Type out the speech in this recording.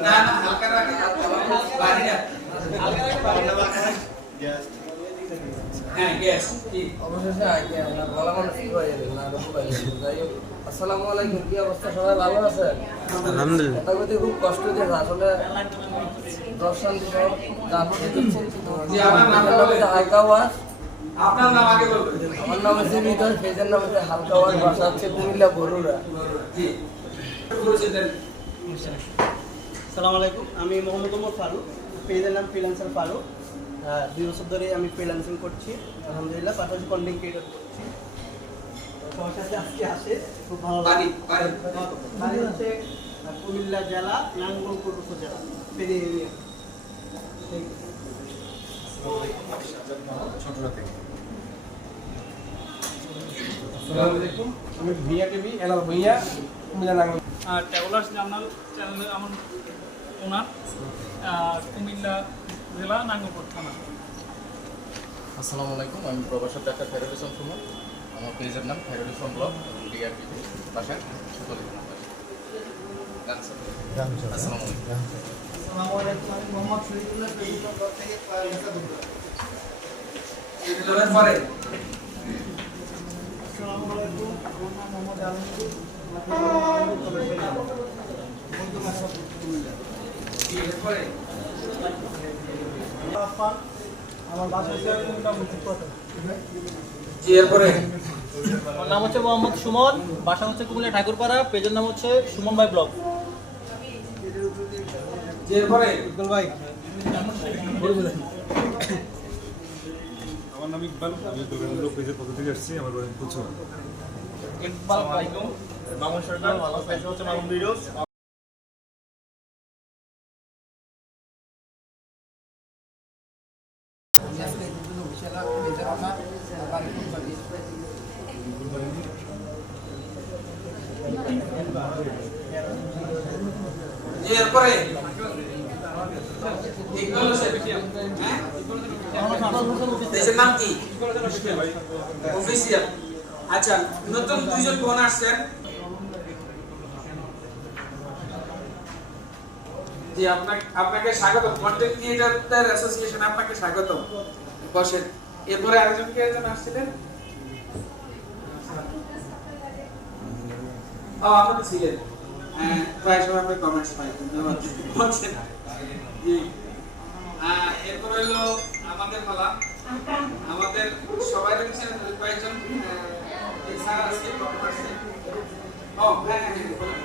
না না হালকা রাখা বাড়ি না হালকা রাখা বাড়ি না গ্যাস হ্যাঁ গ্যাস অবশেষে আগে আমরা ভালো মানুষ কি হয়ে গেল না যাই হোক আসসালামু আলাইকুম কি অবস্থা সবাই ভালো আছে আলহামদুলিল্লাহ কথা বলতে খুব কষ্ট হচ্ছে আসলে দর্শন যাচ্ছি কিন্তু আমার নামটা হাইকাওয়া আপনার নাম আগে বলবেন। আমার নাম হচ্ছে হৃদয় ফেজের নাম হচ্ছে হালকা ওয়াশ বাসা হচ্ছে কুমিল্লা বরুড়া। জি। সালাম আলাইকুম আমি মোহাম্মদ ওমর ফারুক পেজের নাম ফ্রিল্যান্সার ফারুক। আহ, দুই বছর ধরে আমি ফ্রিল্যান্সিং করছি আলহামদুলিল্লাহ পাশাপাশি কন্টেন্ট ক্রিয়েটর করছি। তো সবার সাথে আজকে আসে খুব ভালো লাগে। বাড়ি হচ্ছে কুমিল্লা জেলা নাঙ্গলকোট উপজেলা পেজে ইউনিয়ন আমি ভুইয়া কেবি এলাল ভুইয়া কুমিল্লা নাঙ্গল আর ট্রাভেলার্স জার্নাল চ্যানেলে আমার ওনার কুমিল্লা জেলা নাঙ্গলকোট থানা। আসসালামু আলাইকুম আমি প্রবাসী ডাক্তার খাইরুল ইসলাম সুমন। আমার পেজের নাম খাইরুল ইসলাম ব্লগ ডিআরপি বাসায় সুতলি আসসালামু আলাইকুম। আসসালামু আলাইকুম আমার মোহাম্মদ আমার এরপরে। আমার নাম হচ্ছে মোহাম্মদ সুমন বাসা হচ্ছে কুমিল্লা ঠাকুরপাড়া পেজের নাম হচ্ছে সুমন ভাই ব্লগ। এরপরে। আমার নাম ইকবাল আমি দোকানগুলো পেজের পক্ষ থেকে আসছি আমার বাড়ি প্রচুর ইকবাল আলাইকুম। মামুন সরকার ভালো পেজ হচ্ছে মামুন ভিডিওস জি এরপরে। হ্যাঁ? দেশের নাম কি অফিসিয়াল আচ্ছা নতুন দুইজন বোন আসছেন। জি, আপনাকে আপনাকে স্বাগত কন্টেন্ট ক্রিয়েটরদের অ্যাসোসিয়েশন আপনাকে স্বাগত বসেন। এরপরে আরেকজন কে একজন আসছিলেন? ও, আপনি ছিলেন। হ্যাঁ প্রায় সময় আপনি কমেন্টস পাই ধন্যবাদ। বলছেন জি। Oh,